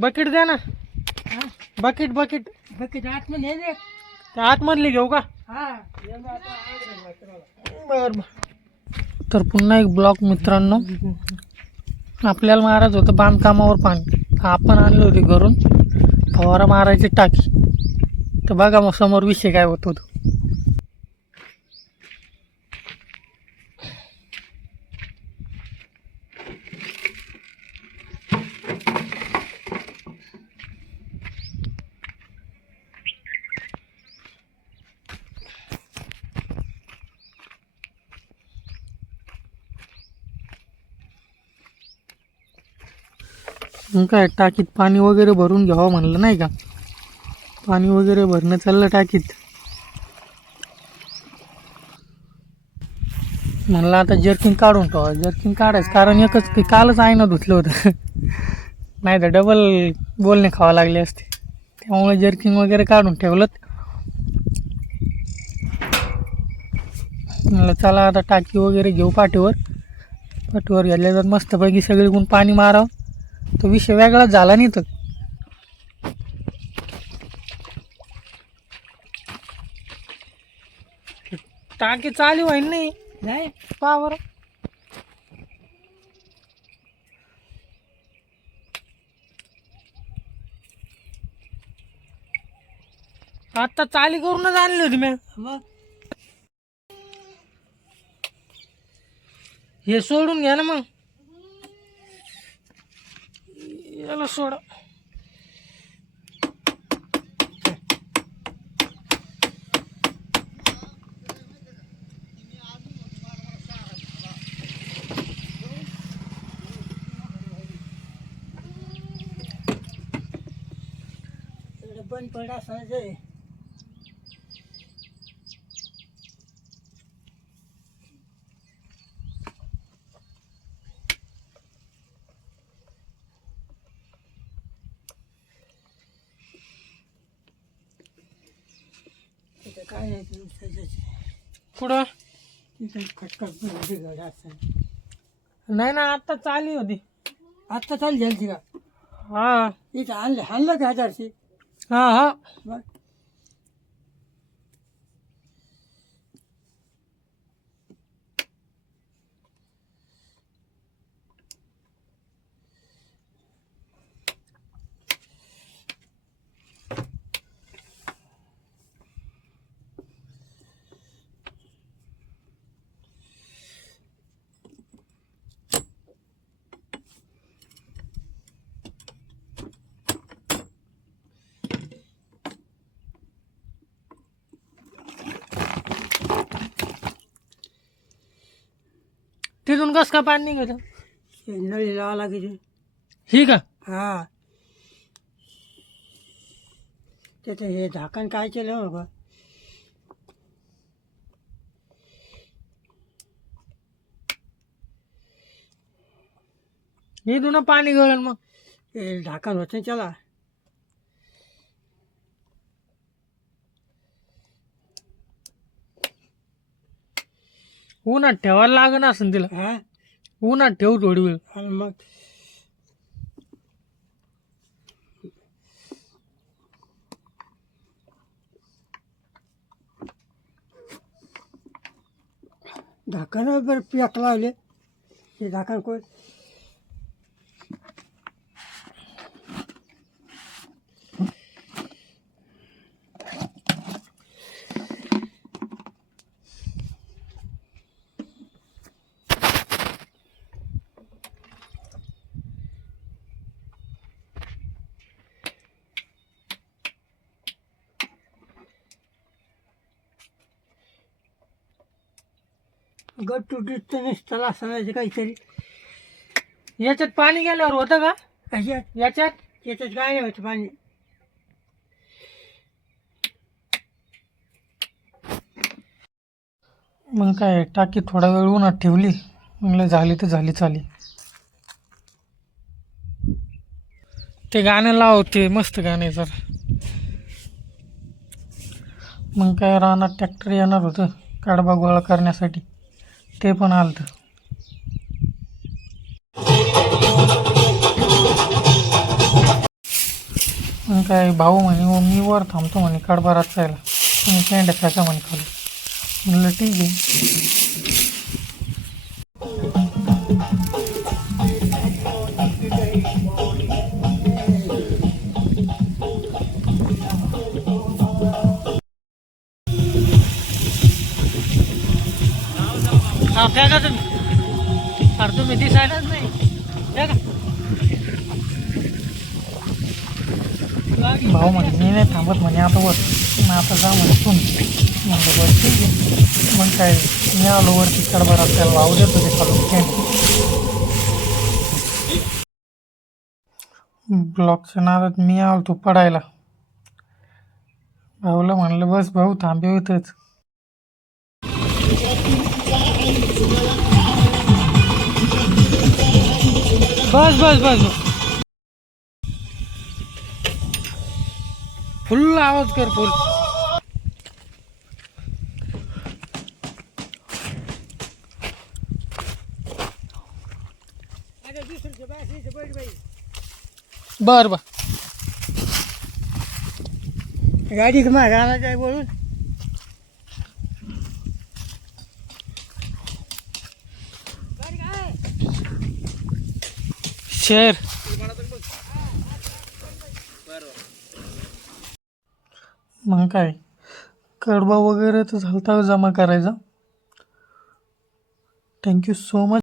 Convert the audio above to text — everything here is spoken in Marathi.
बकेट द्या ना. Bucket bucket. बकेट आतमध्ये दे त्या आतमधली घेऊ का? हा. बर तर पुन्हा एक ब्लॉक मित्रांनो. आपल्याला मारायचं होतं बांधकामावर पाणी. आपण आणले होते घरून. फवारा मारायची टाकी. तर बघा मग समोर विषय काय होत होतो. मग काय टाकीत पाणी वगैरे भरून घ्यावं म्हणलं नाही का? पाणी वगैरे भरणं चाललं टाकीत. म्हणलं आता जर्किंग काढून ठेवा. जर्किंग काढायचं कारण एकच की कालच आईनं धुतलं होतं. नाही तर डबल बोलणे खावा लागले असते. त्यामुळे जर्किंग वगैरे काढून ठेवलं म्हणलं चला आता टाकी वगैरे घेऊ पाठीवर. पाठीवर गेल्यावर मस्तपैकी सगळीकडून पाणी मारावं. तो विषय वेगळाच झाला नाही तर. टाकी चालू आहे नाही. नाही. बरं आता चाली करूनच आणली होती मी. हे सोडून घ्या ना मग. याला सोडा. एवढं बंद पडा असायचं काय नाही तुम्ही त्याच्यात पुढं तिथं खटखट बिघड असं नाही ना आता चाली होती. आत्ता चालली झाली का? हा. इथं आणलं आणलं का हजारशी हा हा. बघ तिथून कस का पाणी निघत हे नळी लावा लागायची. ही का? हा. त्याचं हे झाकण काय केलं हो बघा इथून पाणी गळण मग. हे झाकण होतं त्याला. उन्हात ठेवायला लागण असेल तिला. हा? उन्हात ठेवू थोडी वेळ. आणि मग? झाकण बरं पॅक लावले. ते झाकण कोण? गट्टू दिसतं नसतं असं काहीतरी. याच्यात पाणी गेल्यावर होतं का? कशात याच्यात? त्याच्यात काय नाही होतं पाणी. मग काय टाकी थोडा वेळ उन्हात ठेवली. म्हणलं झाली तर झाली चाली. ते गाणं लाव ते मस्त गाणे सर मग काय रानात ट्रॅक्टर येणार होतं कडबा गोळा करण्यासाठी. ते पण आलं काय भाऊ म्हणे मी वर थांबतो म्हणे कडबारात जायला. तुम्ही पेंड्या फेका म्हणे खाली. म्हणलं ठीक आहे. हा का तुम्ही? अरे तुम्ही दिसायलाच नाही. फेका भाऊ म्हणे मी नाही थांबत म्हणे आता वर मग आता जा म्हणे तुम्ही म्हणलं बरं ठीक आहे. मग काय मी आलो वरती कडबारात त्याला लावू देत होते खालून. पेंड ब्लॉकच्या नादात मी आलो तो पडायला. भाऊला म्हणलं बस भाऊ थांबे होतच. बस बस बस. फुल आवाज कर फुल. बर बर. गाडी का माझ्या आहे बोलून. शेर मग काय? कडबा वगैरे तर झालता जमा करायचा. Thank you so much